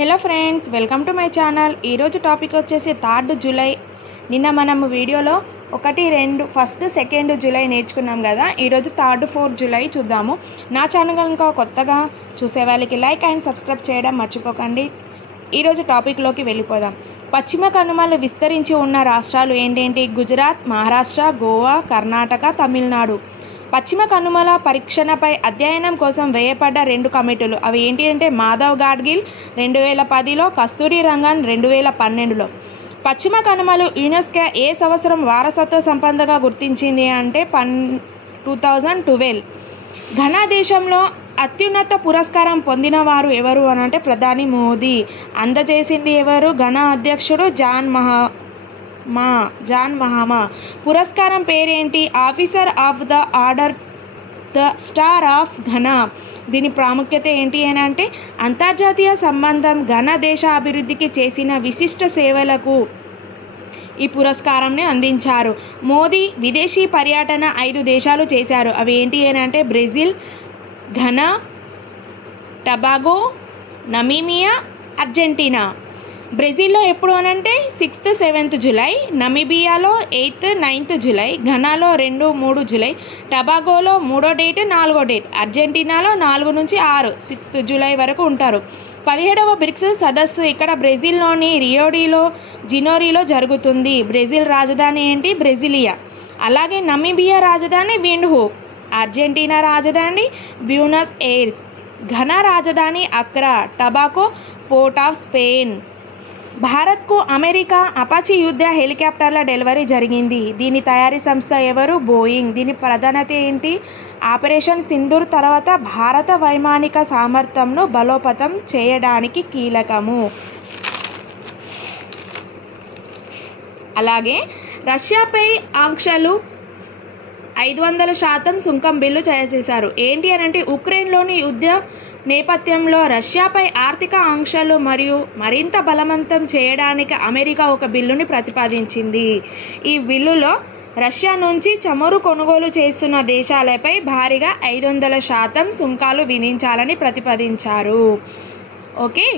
Hello friends, welcome to my channel. ఈరోజు topic వచ్చేసి 3 July. నిన్న మనము వీడియోలో 1, 2 ఫస్ట్, సెకండ్ జూలై నేర్చుకున్నాం కదా. ఈరోజు 3, 4 జూలై చూద్దాము. నా ఛానల్ ఇంకా కొత్తగా చూసే వాళ్ళకి లైక్ అండ్ సబ్స్క్రైబ్ చేయడం మర్చిపోకండి. ఈరోజు టాపిక్లోకి వెళ్ళిపోదాం. పశ్చిమ కనుమలు విస్తరించి ఉన్న రాష్ట్రాలు ఏంటేంటి? గుజరాత్, మహారాష్ట్ర, గోవా, కర్ణాటక, తమిళనాడు. పశ్చిమ కనుమల పరీక్షణపై అధ్యయనం కోసం వేయపడ్డ 2 కమిటీలు అవి ఏంటి అంటే మాధవ్ గాడ్గిల్ 2010లో, కస్తూరి రంగన్ 2012లో. పశ్చిమ కనుమలు యునెస్కో ఏ సంవత్సరం వారసత్వ సంపదగా గుర్తించింది అంటే 2012. ఘనా దేశంలో అత్యున్నత పురస్కారం పొందిన వారు ఎవరు అని అంటే ప్రధాని మోదీ. అందజేసింది ఎవరు? ఘనా అధ్యక్షుడు జాన్ మహామా. పురస్కారం పేరేంటి? Officer of the order the star of Ghana. దీని ప్రాముఖ్యత ఏంటి అని అంటే అంతర్జాతీయ సంబంధం ఘనా దేశ అభివృద్ధికి చేసిన విశిష్ట సేవలకు ఈ పురస్కారంని అందించారు. మోదీ విదేశీ పర్యటన 5 దేశాలు చేశారు. అవి ఏంటి అని అంటే బ్రెజిల్, ఘనా, టబాగో, నమీబియా, అర్జెంటీనా. బ్రెజిల్లో ఎప్పుడు అనంటే 6, 7 జూలై, నమీబియాలో 8, 9 జూలై, ఘనాలో 2, 3 జూలై, టబాగోలో 3వ డేట్, 4వ డేట్, అర్జెంటీనాలో 4 నుంచి 6, 6 జూలై వరకు ఉంటారు. 17వ బ్రిక్స్ సదస్సు ఇక్కడ బ్రెజిల్లోని రియో జనీరోలో జరుగుతుంది. బ్రెజిల్ రాజధాని ఏంటి? బ్రెజిలియా. అలాగే నమీబియా రాజధాని విండ్హూక్, అర్జెంటీనా రాజధాని బ్యూనస్ ఎయిర్స్, ఘనా రాజధాని అక్రా, టబాగో పోర్ట్ ఆఫ్ స్పెయిన్. భారత్కు అమెరికా అపాచీ యుద్ధ హెలికాప్టర్ల డెలివరీ జరిగింది. దీని తయారీ సంస్థ ఎవరు? బోయింగ్. దీని ప్రాధాన్యత ఏంటి? ఆపరేషన్ సింధూర్ తర్వాత భారత వైమానిక సామర్థ్యంను బలోపేతం చేయడానికి కీలకము. అలాగే రష్యాపై ఆంక్షలు 500% సుంకం బిల్లు చేశారు. ఏంటి అని అంటే ఉక్రెయిన్లోని యుద్ధ నేపథ్యంలో రష్యాపై ఆర్థిక ఆంక్షలు మరియు మరింత బలవంతం చేయడానికి అమెరికా ఒక బిల్లుని ప్రతిపాదించింది. ఈ బిల్లులో రష్యా నుంచి చమురు కొనుగోలు చేస్తున్న దేశాలపై భారీగా 500% సుంకాలు విధించాలని ప్రతిపాదించారు. ఓకే.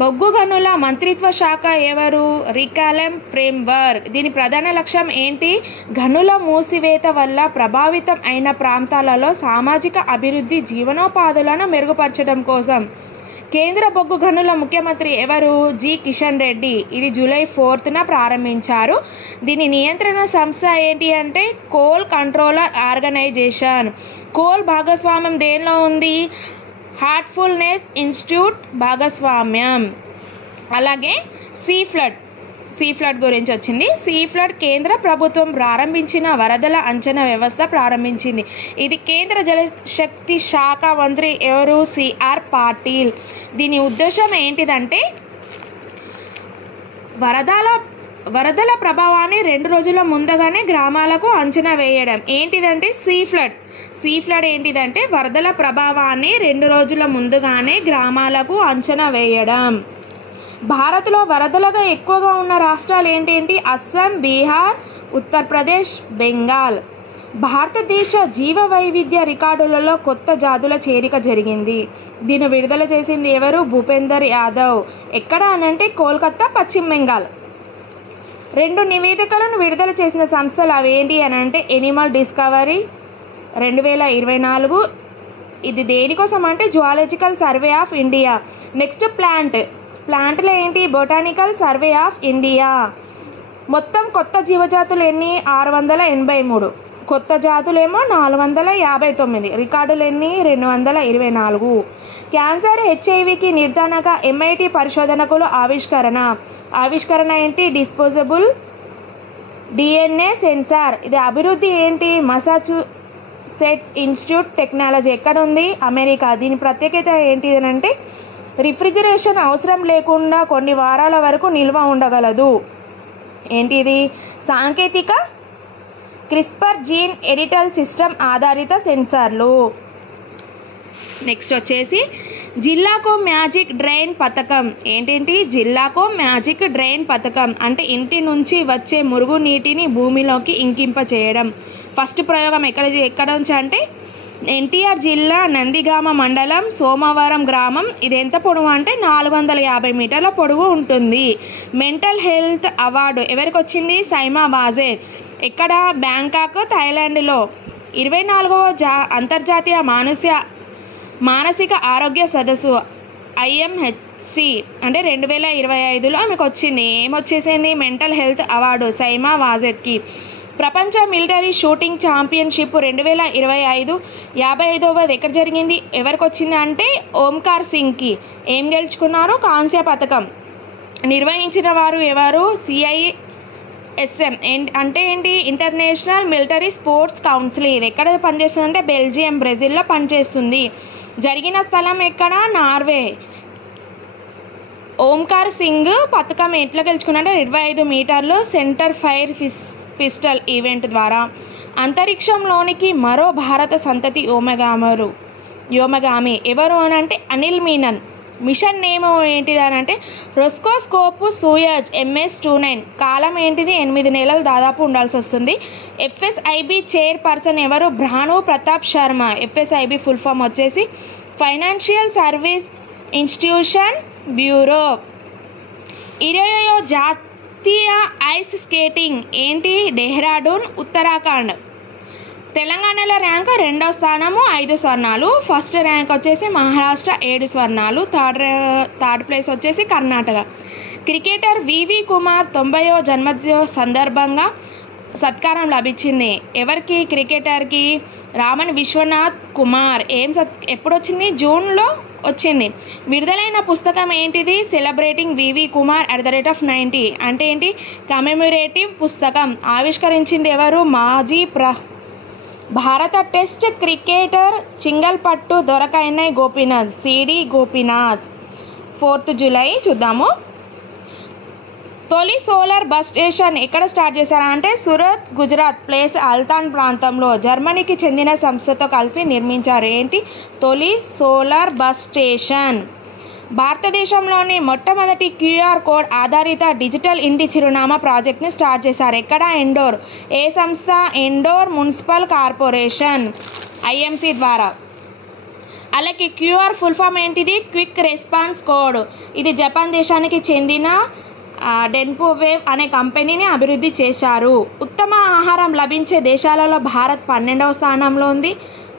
బొగ్గు గనుల మంత్రిత్వ శాఖ ఎవరు? రికాలెమ్ ఫ్రేమ్వర్క్. దీని ప్రధాన లక్ష్యం ఏంటి? గనుల మూసివేత వల్ల ప్రభావితం అయిన ప్రాంతాలలో సామాజిక అభివృద్ధి, జీవనోపాధులను మెరుగుపరచడం కోసం. కేంద్ర బొగ్గు గనుల ముఖ్యమంత్రి ఎవరు? జి కిషన్ రెడ్డి. ఇది జూలై 4న ప్రారంభించారు. దీని నియంత్రణ సంస్థ ఏంటి అంటే కోల్ కంట్రోలర్ ఆర్గనైజేషన్. కోల్ భాగస్వామ్యం దేనిలో ఉంది? హార్ట్ఫుల్నెస్ ఇన్స్టిట్యూట్ భాగస్వామ్యం. అలాగే సీ ఫ్లడ్ గురించి వచ్చింది. సీ ఫ్లడ్ కేంద్ర ప్రభుత్వం ప్రారంభించిన వరదల అంచనా వ్యవస్థ ప్రారంభించింది. ఇది కేంద్ర జలశక్తి శాఖ మంత్రి ఎవరు? సిఆర్ పాటిల్. దీని ఉద్దేశం ఏంటిదంటే వరదల ప్రభావాన్ని 2 రోజుల ముందుగానే గ్రామాలకు అంచనా వేయడం. ఏంటిదంటే సీ ఫ్లడ్ ఏంటిదంటే వరదల ప్రభావాన్ని 2 రోజుల ముందుగానే గ్రామాలకు అంచనా వేయడం. భారత్లో వరదలుగా ఎక్కువగా ఉన్న రాష్ట్రాలు ఏంటేంటి? అస్సాం, బీహార్, ఉత్తరప్రదేశ్, బెంగాల్. భారతదేశ జీవ వైవిధ్య రికార్డులలో కొత్త జాతుల చేరిక జరిగింది. దీన్ని విడుదల చేసింది ఎవరు? భూపేందర్ యాదవ్. ఎక్కడ అనంటే కోల్కతా, పశ్చిమ బెంగాల్. 2 నివేదికలను విడుదల చేసిన సంస్థలు అవేంటి అని అంటే ఎనిమల్ డిస్కవరీ 2024. ఇది దేనికోసం అంటే zoological survey of India. Next ప్లాంట్లో ఏంటి? Botanical survey of India. మొత్తం కొత్త జీవజాతులు ఎన్ని? 683. కొత్త జాతులేమో 459. రికార్డులు ఎన్ని? 224. క్యాన్సర్, హెచ్ఐవికి నిర్ధారణగా MIT పరిశోధనకులు ఆవిష్కరణ ఏంటి? Disposable DNA sensor. ఇది అభివృద్ధి ఏంటి? Massachusetts institute technology. ఎక్కడ ఉంది? అమెరికా. దీని ప్రత్యేకత ఏంటి అని అంటే రిఫ్రిజిరేషన్ అవసరం లేకుండా కొన్ని వారాల వరకు నిల్వ ఉండగలదు. ఏంటిది? సాంకేతిక క్రిస్పర్ జీన్ ఎడిటల్ సిస్టమ్ ఆధారిత సెన్సార్లు. నెక్స్ట్ వచ్చేసి జిల్లాకో మ్యాజిక్ డ్రైన్ పథకం. ఏంటేంటి? జిల్లాకో మ్యాజిక్ డ్రైన్ పథకం అంటే ఇంటి నుంచి వచ్చే మురుగు నీటిని భూమిలోకి ఇంకింప చేయడం. ఫస్ట్ ప్రయోగం ఎక్కడ నుంచి అంటే ఎన్టీఆర్ జిల్లా నందిగామ మండలం సోమవరం గ్రామం. ఇది ఎంత పొడవు అంటే 450 మీటర్ల పొడవు ఉంటుంది. మెంటల్ హెల్త్ అవార్డు ఎవరికి వచ్చింది? సైమా వాజేద్. ఎక్కడ? బ్యాంకాక్, థాయిలాండ్లో. 24వ అంతర్జాతీయ మానసిక ఆరోగ్య సదస్సు IMHC అంటే 2025లో ఆమెకు వచ్చింది. ఏమొచ్చేసింది? మెంటల్ హెల్త్ అవార్డు సైమా వాజేద్కి. ప్రపంచ మిలిటరీ షూటింగ్ ఛాంపియన్షిప్ 2025 55వది ఎక్కడ జరిగింది? ఎవరికి వచ్చింది అంటే ఓంకార్ సింగ్కి. ఏం గెలుచుకున్నారు? కాంస్య పథకం. నిర్వహించిన వారు ఎవరు? CISM అంటే ఏంటి? International military sports council. ఇది ఎక్కడ పనిచేస్తుంది అంటే బెల్జియం, బ్రెజిల్లో పనిచేస్తుంది. జరిగిన స్థలం ఎక్కడ? నార్వే. ఓంకార్ సింగ్ పథకం ఎట్లా గెలుచుకున్నారంటే 25 మీటర్లు సెంటర్ ఫైర్ పిస్టల్ ఈవెంట్ ద్వారా. అంతరిక్షంలోనికి మరో భారత సంతతి వ్యోమగామి ఎవరు అని అంటే అనిల్ మీనన్. మిషన్ నేమ్ ఏంటిది అని అంటే రొస్కోస్కోప్ సూయజ్ MS-29. కాలం ఏంటిది? 8 నెలలు దాదాపు ఉండాల్సి వస్తుంది. FSIB చైర్పర్సన్ ఎవరు? Bhanu Pratap Sharma. FSIB full form వచ్చేసి ఫైనాన్షియల్ సర్వీస్ ఇన్స్టిట్యూషన్ బ్యూరో. 20వ జాతీయ ఐస్ స్కేటింగ్ ఏంటి? డెహ్రాడూన్, ఉత్తరాఖండ్. తెలంగాణలో ర్యాంక్ 2వ స్థానము 5 స్వర్ణాలు. ఫస్ట్ ర్యాంక్ వచ్చేసి మహారాష్ట్ర 7 స్వర్ణాలు. థర్డ్ ప్లేస్ వచ్చేసి కర్ణాటక. క్రికెటర్ VV కుమార్ 90వ జన్మదిన సందర్భంగా సత్కారం లభించింది. ఎవరికి? క్రికెటర్కి రామన్ విశ్వనాథ్ కుమార్. ఎప్పుడు వచ్చింది? జూన్లో వచ్చింది. విడుదలైన పుస్తకం ఏంటిది? Celebrating VV Kumar @90. అంటే ఏంటి? కమెమొరేటివ్ పుస్తకం. ఆవిష్కరించింది ఎవరు? మాజీ భారత test cricketer Chingleput Doraikannu Gopinath. CD Gopinath. 4th July చూద్దాము. తొలి సోలార్ బస్ స్టేషన్ ఎక్కడ స్టార్ట్ చేశారంటే సూరత్, గుజరాత్. ప్లేస్ అల్తాన్ ప్రాంతంలో. జర్మనీకి చెందిన సంస్థతో కలిసి నిర్మించారు. ఏంటి? తొలి సోలార్ బస్ స్టేషన్. భారతదేశంలోని మొట్టమొదటి QR కోడ్ ఆధారిత డిజిటల్ ఇంటి చిరునామా ప్రాజెక్ట్ని స్టార్ట్ చేశారు. ఎక్కడ? ఇండోర్. ఏ సంస్థ? ఇండోర్ మున్సిపల్ కార్పొరేషన్ IMC ద్వారా. అలాగే QR ఫుల్ ఫామ్ ఏంటిది? Quick response code. ఇది జపాన్ దేశానికి చెందిన డెన్పోవేవ్ అనే కంపెనీని అభివృద్ధి చేశారు. ఉత్తమ ఆహారం లభించే దేశాలలో భారత్ 12వ స్థానంలో ఉంది.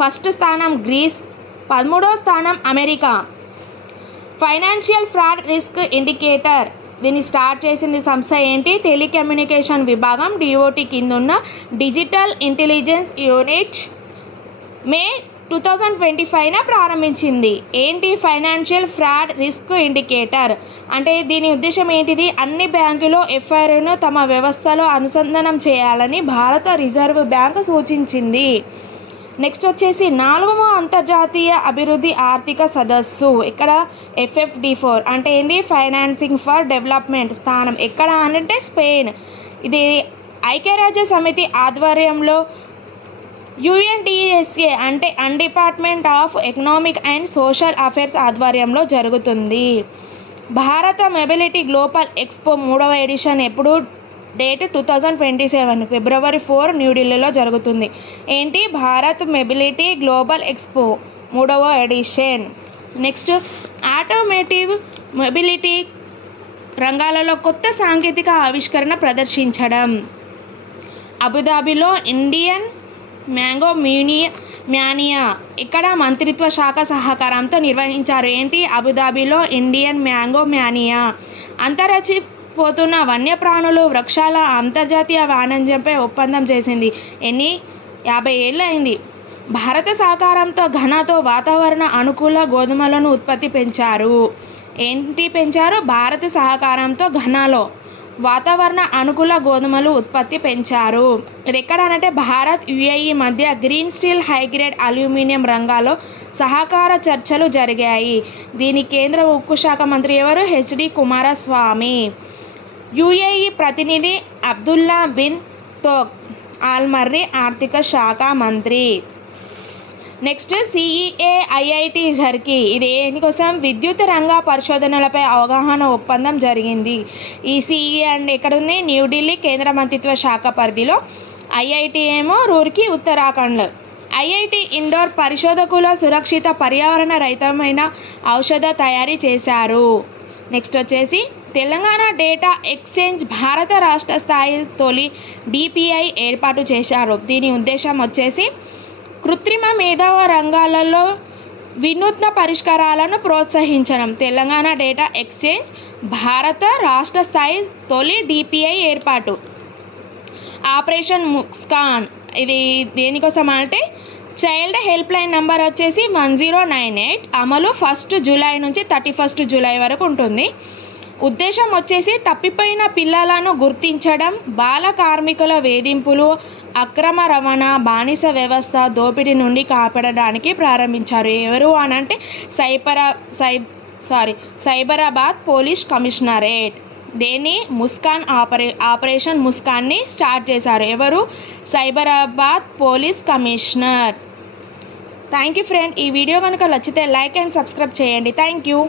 ఫస్ట్ స్థానం గ్రీస్, 13వ స్థానం America. Financial fraud risk indicator దీన్ని స్టార్ట్ చేసింది సంస్థ ఏంటి? టెలికమ్యూనికేషన్ విభాగం DOT కింద ఉన్న డిజిటల్ ఇంటెలిజెన్స్ యూనిట్ మే 2025న ప్రారంభించింది. ఏంటి? ఫైనాన్షియల్ ఫ్రాడ్ రిస్క్ ఇండికేటర్ అంటే దీని ఉద్దేశం ఏంటిది? అన్ని బ్యాంకులు FIRను తమ వ్యవస్థలో అనుసంధానం చేయాలని భారత రిజర్వ్ బ్యాంక్ సూచించింది. నెక్స్ట్ వచ్చేసి 4వ అంతర్జాతీయ అభివృద్ధి ఆర్థిక సదస్సు. ఇక్కడ FFD4 అంటే ఏంది? ఫైనాన్సింగ్ ఫర్ డెవలప్మెంట్ స్థానం ఎక్కడ అంటే స్పెయిన్. ఇది ఐక్యరాజ్య సమితి ఆధ్వర్యంలో UNDSA అంటే department of economic and social affairs ఆధ్వర్యంలో జరుగుతుంది. భారత మొబిలిటీ గ్లోబల్ ఎక్స్పో 3వ ఎడిషన్ ఎప్పుడు? డేట్ 2027 ఫిబ్రవరి 4 న్యూఢిల్లీలో జరుగుతుంది. ఏంటి? భారత్ మొబిలిటీ గ్లోబల్ ఎక్స్పో 3వ ఎడిషన్. నెక్స్ట్ ఆటోమేటివ్ మొబిలిటీ రంగాలలో కొత్త సాంకేతిక ఆవిష్కరణ ప్రదర్శించడం. అబుదాబిలో ఇండియన్ మ్యాంగో మ్యానియా ఇక్కడ మంత్రిత్వ శాఖ సహకారంతో నిర్వహించారు. ఏంటి? అబుదాబిలో ఇండియన్ మ్యాంగో మ్యానియా. అంతరించిపోతున్న వన్యప్రాణులు వృక్షాల అంతర్జాతీయ వాణిజ్యంపై ఒప్పందం చేసింది. 50 ఏళ్ళు అయింది. భారత సహకారంతో ఘనాతో వాతావరణ అనుకూల గోధుమలను ఉత్పత్తి పెంచారు. ఏంటి పెంచారు? భారత సహకారంతో ఘనాలో వాతావరణ అనుకూల గోధుమలు ఉత్పత్తి పెంచారు. ఇది ఎక్కడ అంటే భారత్ UAE మధ్య గ్రీన్ స్టీల్ హైగ్రేడ్ అల్యూమినియం రంగాల్లో సహకార చర్చలు జరిగాయి. దీని కేంద్ర ఉక్కు శాఖ మంత్రి ఎవరు? HD కుమారస్వామి. UAE ప్రతినిధి అబ్దుల్లా బిన్ తోక్ ఆల్ మర్రి ఆర్థిక శాఖ మంత్రి. Next CEA IIT జర్కి. ఇది దేనికోసం? విద్యుత్ రంగ పరిశోధనలపై అవగాహన ఒప్పందం జరిగింది. ఈ CEA అండ్ ఎక్కడుంది? న్యూఢిల్లీ కేంద్ర మంత్రిత్వ శాఖ పరిధిలో. IIT ఏమో రూర్కీ, ఉత్తరాఖండ్. ఐఐటి ఇండోర్ పరిశోధకుల సురక్షిత పర్యావరణ రహితమైన ఔషధ తయారీ చేశారు. నెక్స్ట్ వచ్చేసి తెలంగాణ డేటా ఎక్స్చేంజ్ భారత రాష్ట్ర స్థాయి తొలి డిపిఐ ఏర్పాటు చేశారు. దీని ఉద్దేశం వచ్చేసి కృత్రిమ మేధా రంగాలలో వినూత్న పరిష్కారాలను ప్రోత్సహించడం. తెలంగాణ డేటా ఎక్స్చేంజ్ భారత రాష్ట్ర స్థాయి తొలి డిపిఐ ఏర్పాటు. ఆపరేషన్ ముస్కాన్ ఇది దేనికోసం అంటే చైల్డ్ హెల్ప్ లైన్ నెంబర్ వచ్చేసి 1098 అమలు 1 జూలై నుంచి 31 జూలై వరకు ఉంటుంది. ఉద్దేశం వచ్చేసి తప్పిపోయిన పిల్లలను గుర్తించడం, బాల కార్మికుల వేధింపులు, అక్రమ రవాణా, బానిస వ్యవస్థ, దోపిడీ నుండి కాపాడడానికి ప్రారంభించారు. ఎవరు అనంటే సైబరాబాద్ పోలీస్ కమిషనరేట్ దేన్ని ముస్కాన్ ఆపరేషన్ ముస్కాన్ని స్టార్ట్ చేశారు. ఎవరు? Cyberabad police commissioner. Thank you friend. ఈ వీడియో కనుక నచ్చితే లైక్ అండ్ సబ్స్క్రైబ్ చేయండి. Thank you.